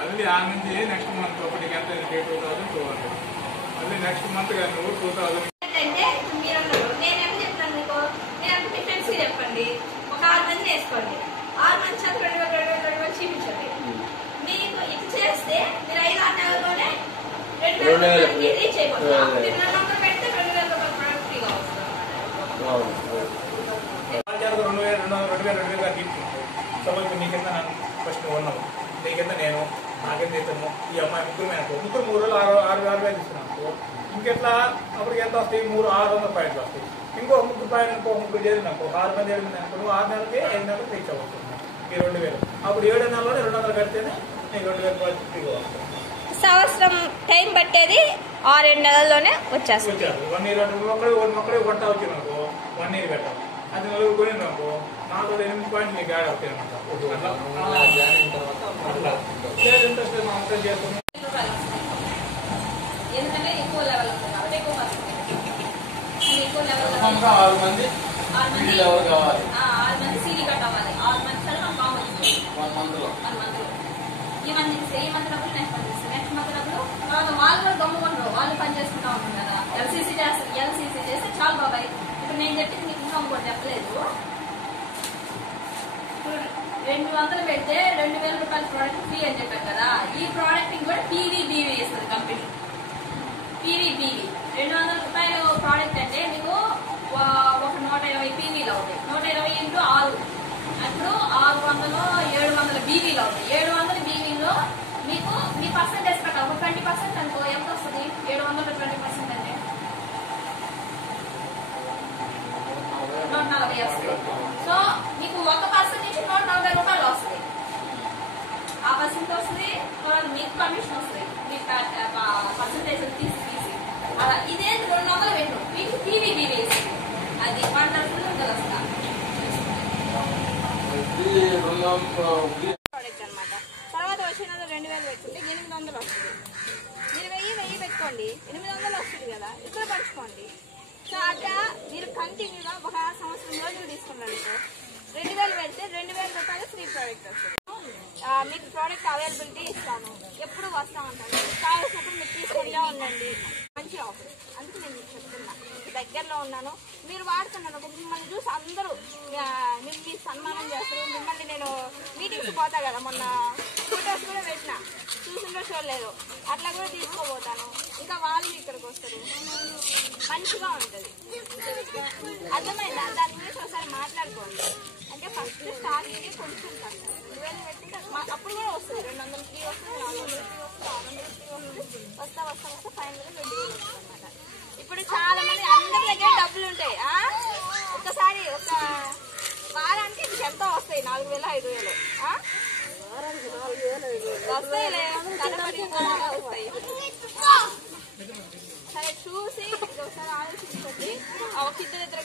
మళ్ళీ ఆ నుంచి నెక్స్ట్ మంత్ ఒకటికి ఎంత 2200 మళ్ళీ నెక్స్ట్ మంత్ నువ్వు 2000 అంటే మీరు నేను ఏమో చెప్తాను మీకు, నేను మీ ఫ్రెండ్స్కి చెప్పండి, ఒక 6 మంది వేసుకోండి, 6 మంది చేత 2000 చూపించండి. మీకు ఇది చేస్తే మీరు 5-6 నెలల్లోనే 2000 రీచ్ అయిపోతారు. 200 పెడితే 2000 రూపాయల ప్రొడక్ట్ ఫ్రీగా వస్తుంది. 2000 తీసుకుంటాం. సపోజ్ నీ కింద ఫస్ట్ ఉన్నాము, నీ కింద నేను, నా కింద ఇస్తాము, ఈ అమ్మాయి ముగ్గురు 3 రోజులు 6,000 తీసుకున్నాను. ఇంకెట్లా అప్పటికి ఎంత వస్తాయి? 600 పాయింట్లు వస్తాయి. ఇంకో 3 పాయింట్లు ఇంకో చేరినాకు 6 మంది 7 మంది అనుకో, 6 నెలలకి 5 నెలలకు రీచ్ అవుతుంది ఈ 2000. అప్పుడు 7 నెలలోనే 200 కడితేనే నీకు 2000 ఫ్రీగా వస్తుంది. సంవత్సరం టైం పట్టేది 6-7 నెలల్లోనే వచ్చేస్తుంది. 1 ఇయర్ మొక్కడే కొట్ట వచ్చింది అనుకో, 1 ఇయర్ కట్టాలి. అది నలుగురు పోయింది అనుకో, 4-8 పాయింట్లు నీకు యాడ్ అవుతాయి అనమాట. ఇంట్రెస్ట్ మనం చేస్తాము. ఎందుకంటే ఎక్కువ లెవెల్ ఉంటుంది కాబట్టి ఎక్కువ పర్సెంటేజ్. ఎక్కువ లెవెల్ 6 మంది కావాలి, 6 మంది సీడీ కట్ అవ్వాలి. 6 మంది సరే మనం కావాలి 1 మంత్ లో ఈ మంత్ ఇస్తే ఈ మంత్ డబ్బులు నెక్స్ట్ మంత్ ఇస్తే నెక్స్ట్ మంత్ డబ్బులు వాళ్ళు కూడా గమ్ముకుంటారు. వాళ్ళు పని చేసుకుంటా ఉంటారు కదా. ఎల్సీసీ చేస్తే చాలు బాబాయ్. ఇప్పుడు నేను చెప్పింది మీకు ఇంకా ఇంకోటి చెప్పలేదు. 200 పెడితే 2000 రూపాయల ప్రోడక్ట్ ఫ్రీ అని చెప్పారు కదా. ఈ ప్రోడక్ట్ కూడా పీవీబీవీ ఇస్తుంది కంపెనీ. పీవీబీవీ 200 రూపాయల ప్రోడక్ట్ అంటే మీకు ఒక 120 పీవీలు అవుతాయి. 120 × 6 అప్పుడు 600 700 బీవీలు అవుతాయి. 700 బీవీలో మీకు మీ పర్సెంటేజ్ ప్రకారం ఒక 20% అనుకో ఎంత వస్తుంది? 700 20% అంటే 140 వస్తుంది. సో మీకు 1% నుంచి 140 రూపాయలు వస్తాయి. ఆ పర్సెంట్ వస్తుంది, మీకు కమిషన్ వస్తుంది. మీకు పర్సెంటేజ్ తీసి అలా ఇదే 200 పెట్టు, మీకు పీవీబీవీ వేస్తుంది. అది 1% వస్తా ప్రోడక్ట్ అనమాట. తర్వాత వచ్చిన 2000 పెట్టుకుంటే 800 వస్తుంది. మీరు 1000 పెట్టుకోండి, 800 వస్తుంది కదా. ఇక్కడ పంచుకోండి. సో అట్లా మీరు కంటిన్యూగా ఒక సంవత్సరం రోజులు తీసుకున్నారు. 2000 పెడితే 2000 రూపాయలు ఫ్రీ ప్రోడక్ట్ వస్తుంది. మీకు ప్రోడక్ట్ అవైలబిలిటీ ఇస్తాను, ఎప్పుడు వస్తూ ఉంటాను. కావాల్సినప్పుడు మీరు తీసుకుంటూ ఉండండి. మంచి ఆఫర్, అందుకే నేను మీకు చెప్తున్నా. దగ్గరలో ఉన్నాను, మీరు వాడుతున్నారు. మిమ్మల్ని చూసి అందరూ మిమ్మల్ని సన్మానం చేస్తారు. మిమ్మల్ని నేను మీటింగ్స్ పోతా కదా, మొన్న ఫోటోస్ కూడా పెట్టినా, చూసిందో చూడలేదు. అట్లా కూడా తీసుకోబోతాను. ఇంకా వాళ్ళు ఇక్కడికి వస్తారు. మంచిగా ఉంటుంది. అర్థమైందా? దాని గురించి ఒకసారి మాట్లాడుకోండి. అంటే ఫస్ట్ స్టార్టింగ్ కొంచెం కష్టం. 2000 పెట్టుకుంటే అప్పుడు కూడా వస్తుంది. 200 ఫ్రీ వస్తుంది, 400 ఫ్రీ వస్తుంది, 600 ఫ్రీ వస్తుంది. వస్తా ఫైనల్గా 2000 వస్తుంది అనమాట. ఇప్పుడు చాలా మంది అందరి దగ్గర డబ్బులు ఉంటాయి. ఒక్కసారి ఒక వారానికి మీకు ఎంతో వస్తాయి? 4000 5000 వస్తాయిలే, వస్తాయి. సరే చూసి ఒకసారి ఆలోచించండి. ఒక 2-3